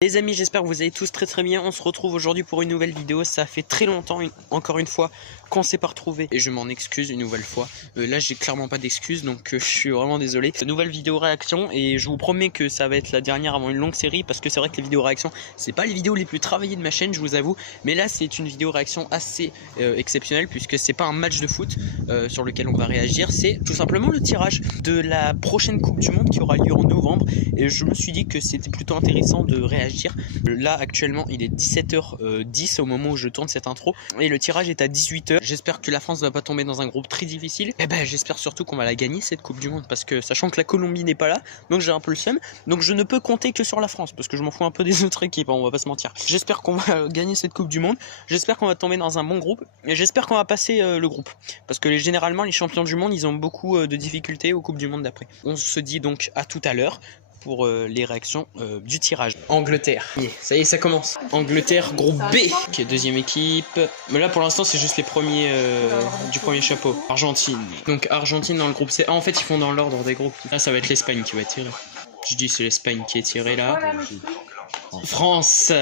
Les amis, j'espère que vous allez tous très bien. On se retrouve aujourd'hui pour une nouvelle vidéo. Ça fait très longtemps, encore une fois, qu'on s'est pas retrouvé. Et je m'en excuse une nouvelle fois. Là, j'ai clairement pas d'excuses, donc je suis vraiment désolé. Nouvelle vidéo réaction, et je vous promets que ça va être la dernière avant une longue série. Parce que c'est vrai que les vidéos réaction, c'est pas les vidéos les plus travaillées de ma chaîne, je vous avoue. Mais là, c'est une vidéo réaction assez exceptionnelle, puisque c'est pas un match de foot sur lequel on va réagir. C'est tout simplement le tirage de la prochaine Coupe du Monde qui aura lieu en novembre. Et je me suis dit que c'était plutôt intéressant de réagir. Là actuellement il est 17h10 au moment où je tourne cette intro et le tirage est à 18h. J'espère que la France va pas tomber dans un groupe très difficile. Et ben j'espère surtout qu'on va la gagner cette Coupe du Monde, parce que sachant que la Colombie n'est pas là, donc j'ai un peu le seum. Donc je ne peux compter que sur la France, parce que je m'en fous un peu des autres équipes, hein, on va pas se mentir. J'espère qu'on va gagner cette Coupe du Monde, j'espère qu'on va tomber dans un bon groupe, et j'espère qu'on va passer le groupe, parce que généralement les champions du monde ils ont beaucoup de difficultés aux Coupes du Monde d'après. On se dit donc à tout à l'heure pour les réactions du tirage. Angleterre, ça y est, ça commence. Angleterre, groupe B, qui est deuxième équipe. Mais là pour l'instant c'est juste les premiers du premier chapeau. Argentine, donc Argentine dans le groupe C. Ah, en fait ils font dans l'ordre des groupes. Là ça va être l'Espagne qui va être tirée. Je dis c'est l'Espagne qui est tirée là. France,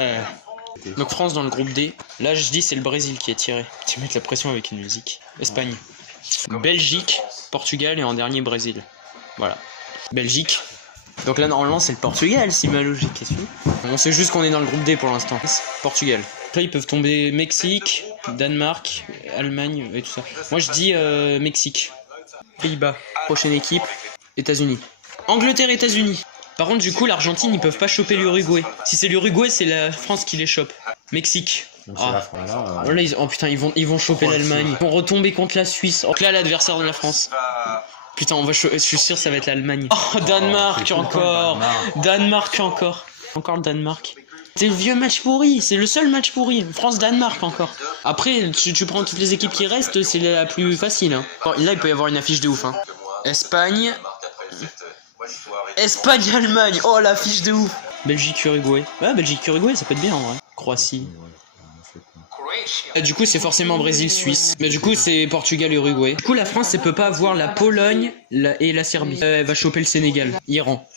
donc France dans le groupe D. Là je dis c'est le Brésil qui est tiré. Tu mets la pression avec une musique. Espagne, Belgique, Portugal et en dernier Brésil. Voilà, Belgique. Donc là normalement c'est le Portugal si ma logique est suivie. On sait juste qu'on est dans le groupe D pour l'instant. Portugal. Là ils peuvent tomber Mexique, Danemark, Allemagne et tout ça. Moi je dis Mexique. Pays-Bas. Prochaine équipe, États-Unis. Angleterre, États-Unis. Par contre du coup l'Argentine ils peuvent pas choper l'Uruguay. Si c'est l'Uruguay c'est la France qui les chope. Mexique. Ah. Là, oh putain ils vont choper l'Allemagne. Ils vont retomber contre la Suisse. Donc là l'adversaire de la France. Putain, je suis sûr que ça va être l'Allemagne. Oh, Danemark encore. Danemark encore. Encore le Danemark. C'est le vieux match pourri, c'est le seul match pourri. France-Danemark encore. Après, tu prends toutes les équipes qui restent, c'est la plus facile. Hein. Bon, là, il peut y avoir une affiche de ouf. Hein. Espagne. Espagne-Allemagne. Oh, l'affiche de ouf. Belgique-Uruguay. Ouais, Belgique-Uruguay, ça peut être bien en vrai. Croatie. Et du coup c'est forcément Brésil-Suisse. Mais du coup c'est Portugal-Uruguay. Du coup la France elle peut pas avoir la Pologne et la Serbie. Elle va choper le Sénégal. Iran.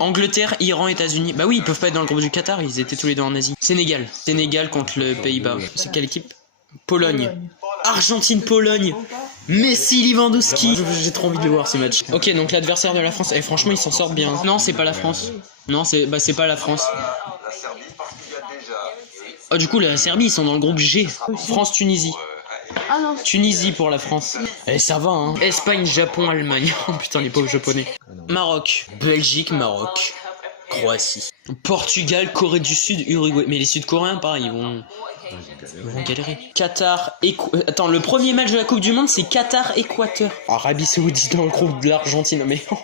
Angleterre, Iran, États-Unis. Bah oui, ils peuvent pas être dans le groupe du Qatar, ils étaient tous les deux en Asie. Sénégal. Sénégal contre le Pays-Bas. C'est quelle équipe? Pologne. Argentine-Pologne. Messi, Lewandowski. J'ai trop envie de voir ce match. Ok, donc l'adversaire de la France. Franchement ils s'en sortent bien. Non, c'est pas la France. Non, c'est pas la France. Oh, du coup la Serbie ils sont dans le groupe G. France-Tunisie. Tunisie pour la France. Eh ça va hein. Espagne, Japon, Allemagne. Oh putain les pauvres japonais. Maroc, Belgique, Maroc, Croatie, Portugal, Corée du Sud, Uruguay. Mais les Sud-Coréens pareil ils vont galérer. Qatar, attends, le premier match de la Coupe du Monde c'est Qatar-Équateur. Arabie Saoudite dans le groupe de l'Argentine. Mais moi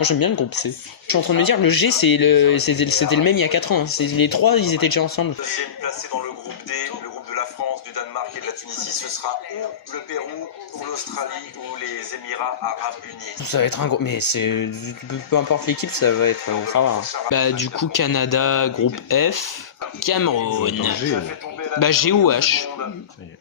j'aime bien le groupe C. Je suis en train de me dire le G c'était le même il y a 4 ans. Les trois ils étaient déjà ensemble. Placé dans le groupe D, le groupe de la France, du Danemark et de la Tunisie, ce sera ou le Pérou, ou l'Australie, ou les Émirats Arabes Unis. Ça va être un gros, mais c'est peu importe l'équipe, ça va être ça va. Hein. Bah du coup Canada groupe F, Cameroun. Bah G ou H.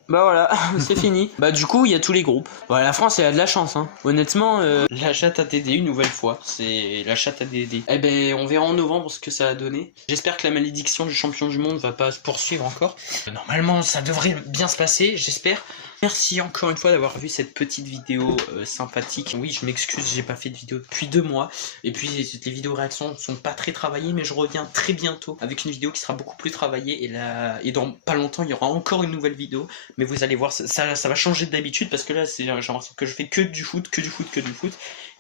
Bah voilà, c'est fini. Bah du coup il y a tous les groupes. Bah la France elle a de la chance hein. Honnêtement la chatte à Dédé une nouvelle fois. C'est la chatte à Dédé. Eh ben on verra en novembre ce que ça a donné. J'espère que la malédiction du champion du monde va pas se poursuivre encore. Normalement ça devrait bien se passer, j'espère. Merci encore une fois d'avoir vu cette petite vidéo sympathique. Oui, je m'excuse, j'ai pas fait de vidéo depuis 2 mois. Et puis les vidéos réactions sont pas très travaillées, mais je reviens très bientôt avec une vidéo qui sera beaucoup plus travaillée. Et dans pas longtemps, il y aura encore une nouvelle vidéo. Mais vous allez voir, ça va changer d'habitude parce que là, j'ai l'impression que je fais que du foot.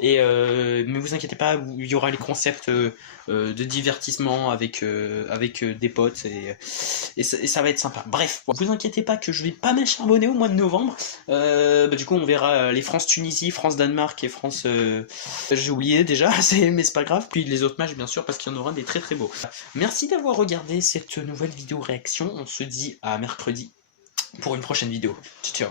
Et mais vous inquiétez pas, il y aura les concepts de divertissement avec des potes et ça va être sympa. Bref, vous inquiétez pas que je vais pas m'acharner au mois de novembre. Du coup on verra les France-Tunisie, France-Danemark et France... j'ai oublié déjà, mais c'est pas grave. Puis les autres matchs bien sûr parce qu'il y en aura des très très beaux. Merci d'avoir regardé cette nouvelle vidéo réaction. On se dit à mercredi pour une prochaine vidéo. Ciao.